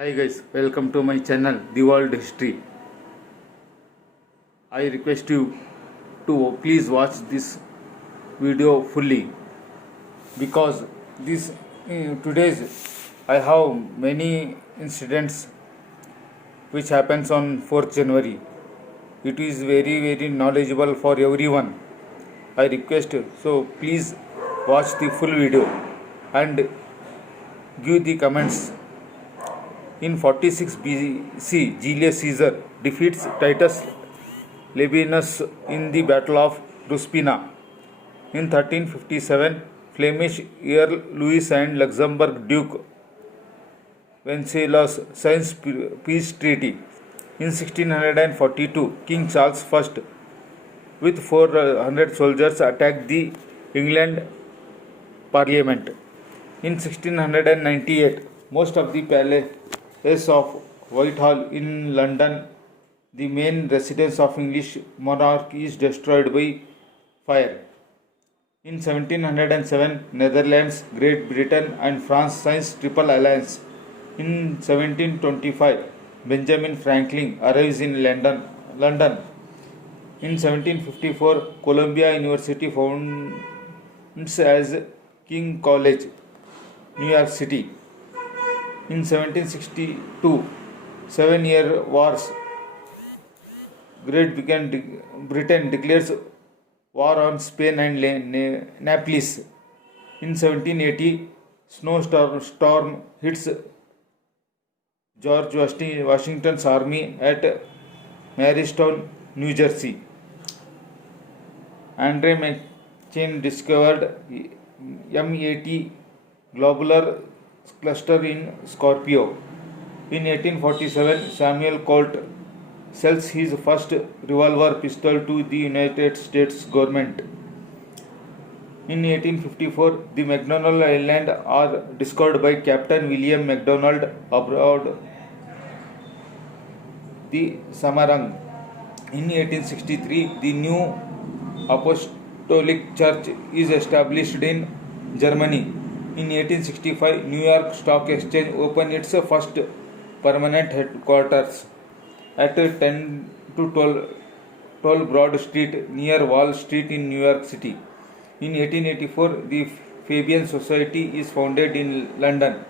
Hi guys, welcome to my channel The World History. I request you to please watch this video fully because this today's I have many incidents which happens on 4th January. It is very knowledgeable for everyone. I request so please watch the full video and give the comments. In 46 BC, Julius Caesar defeats Titus Labienus in the Battle of Ruspina. In 1357, Flemish Earl Louis and Luxembourg Duke Wenceslas signs peace treaty. In 1642, King Charles I with 400 soldiers attacked the England Parliament. In 1698, most of the palace of Whitehall in London, the main residence of English monarch, is destroyed by fire. In 1707, Netherlands, Great Britain and France signs Triple Alliance. In 1725, Benjamin Franklin arrives in London. In 1754, Columbia University founds as King College, New York City. In 1762, 7-year wars. Great Britain declares war on Spain and Naples. In 1780, snowstorm hits George Washington's army at Marystown, New Jersey. Andre Machen discovered M80 globular cluster in Scorpio. In 1847, Samuel Colt sells his first revolver pistol to the United States government. In 1854, the McDonald Islands are discovered by Captain William McDonald aboard the Samarang. In 1863, the new Apostolic Church is established in Germany. In 1865, New York Stock Exchange opened its first permanent headquarters at 10 to 12 Broad Street near Wall Street in New York City. In 1884, the Fabian Society is founded in London.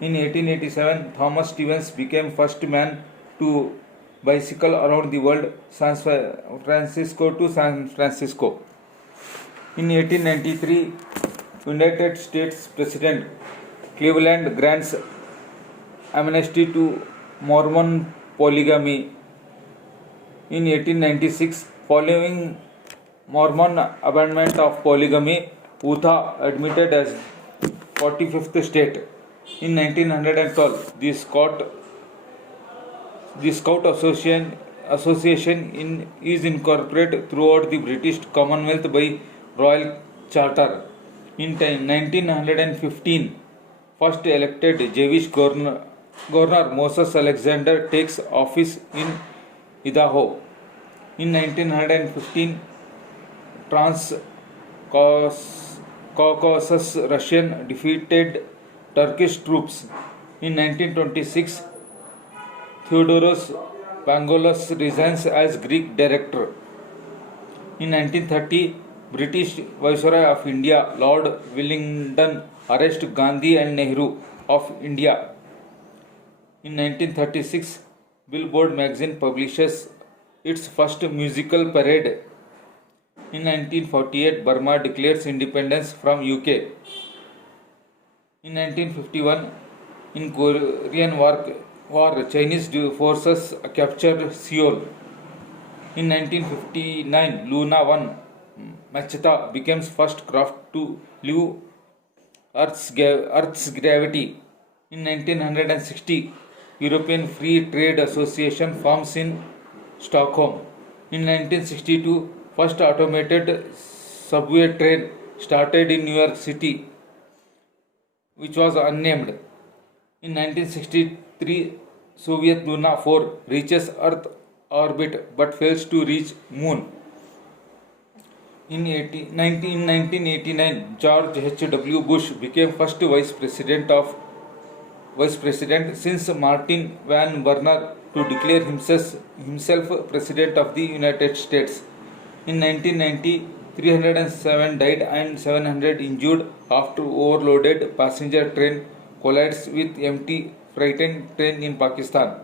In 1887, Thomas Stevens became first man to bicycle around the world, San Francisco to San Francisco. In 1893, United States President Cleveland grants amnesty to Mormon polygamy. In 1896, following Mormon abandonment of polygamy, Utah admitted as 45th state. In 1912, the Scout Association is incorporated throughout the British Commonwealth by Royal Charter. In 1915, first elected Jewish governor Moses Alexander takes office in Idaho. In 1915, Trans-Caucasus Russian defeated Turkish troops. In 1926, Theodoros Pangolos resigns as Greek director. In 1930, British Viceroy of India Lord Wellington arrests Gandhi and Nehru of India. In 1936, Billboard magazine publishes its first musical parade. In 1948, Burma declares independence from UK. In 1951, in Korean War, Chinese forces captured Seoul. In 1959, Luna 1 Macheta becomes first craft to leave Earth's gravity. In 1960, European Free Trade Association forms in Stockholm. In 1962, first automated subway train started in New York City, which was unnamed. In 1963, Soviet Luna 4 reaches Earth orbit but fails to reach Moon. In 1989, George H.W. Bush became first Vice President of vice president since Martin Van Buren to declare himself president of the United States. In 1990, 307 died and 700 injured after overloaded passenger train collides with empty freight train in Pakistan.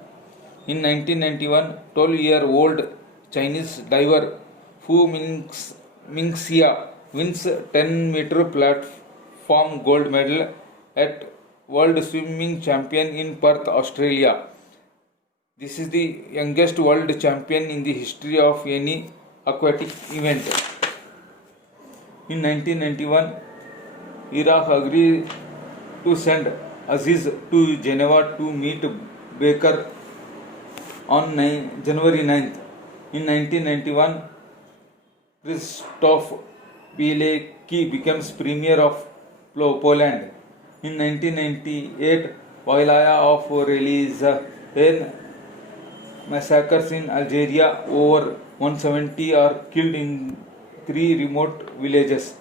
In 1991, 12-year-old Chinese diver Fu Mingxia wins 10-meter platform gold medal at World Swimming Champion in Perth, Australia. This is the youngest world champion in the history of any aquatic event. In 1991, Iraq agreed to send Aziz to Geneva to meet Baker on January 9th. In 1991, Krzysztof Pilecki becomes Premier of Poland. In 1998, Wilaya of Relizane massacres in Algeria. Over 170 are killed in 3 remote villages.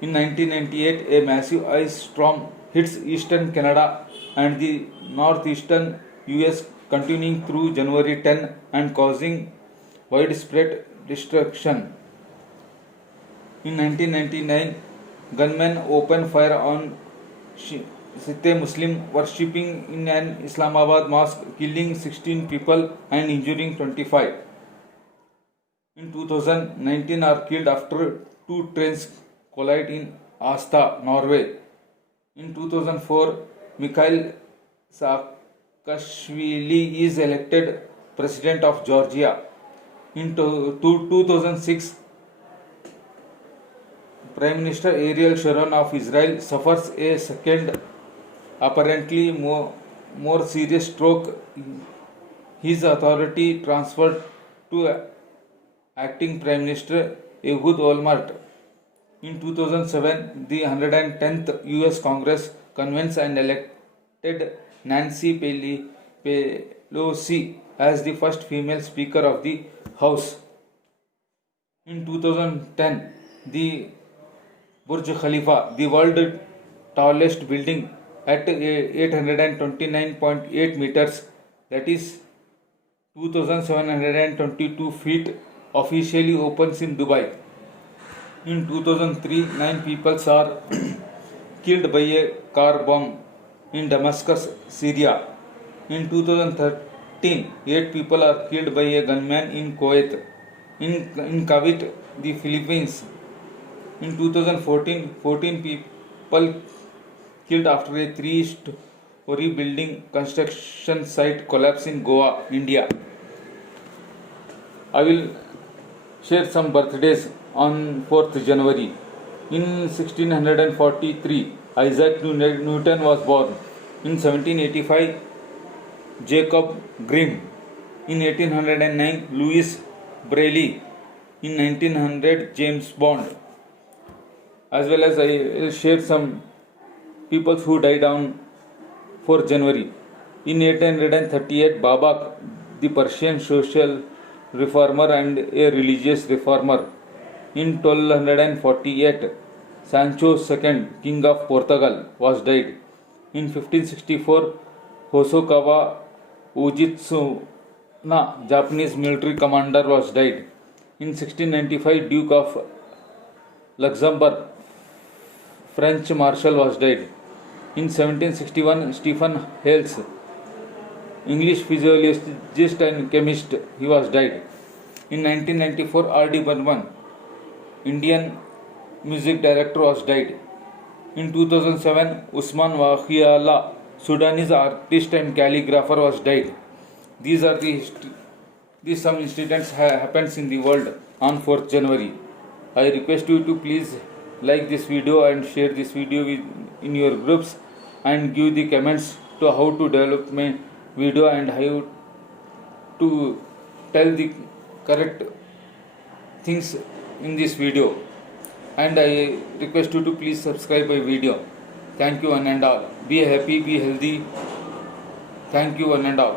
In 1998, a massive ice storm hits eastern Canada and the northeastern US, continuing through January 10 and causing widespread destruction. In 1999, gunmen opened fire on Sikh Muslim worshipping in an Islamabad mosque, killing 16 people and injuring 25. In 2019 are killed after 2 trains collide in Asta, Norway. In 2004, Mikhail Saakashvili is elected president of Georgia. In 2006, Prime Minister Ariel Sharon of Israel suffers a second, apparently more serious stroke. His authority transferred to acting Prime Minister Ehud Olmert. In 2007, the 110th US Congress convenes and elected Nancy Pelosi as the first female Speaker of the House. In 2010, the Burj Khalifa, the world's tallest building at 829.8 meters, that is 2,722 feet, officially opens in Dubai. In 2003, 9 people are killed by a car bomb in Damascus, Syria. In 2013, 8 people are killed by a gunman in Kuwait. In Cavite, the Philippines. In 2014, 14 people killed after a 3-story building construction site collapse in Goa, India. I will share some birthdays on 4th January. In 1643, Isaac Newton was born. In 1785, Jacob Grimm. In 1809, Louis Braille. In 1900, James Bond. As well as I will share some people who died on 4th January. In 1838, Babak, the Persian social reformer and a religious reformer. In 1248, Sancho II, king of Portugal, was died. In 1564, Hosokawa Ujitsuna, Japanese military commander, was died. In 1695, Duke of Luxembourg, French marshal, was died. In 1761, Stephen Hales, English physiologist and chemist, he was died. In 1994, R.D. Burman, Indian music director, was died. In 2007, Usman Wahiala, Sudanese artist and calligrapher, was died. These are these some incidents happens in the world on 4th January. I request you to please like this video and share this video in your groups and give the comments to how to develop my video and how to tell the correct things in this video. And I request you to please subscribe my video. Thank you one and all. Be happy, be healthy. Thank you one and all.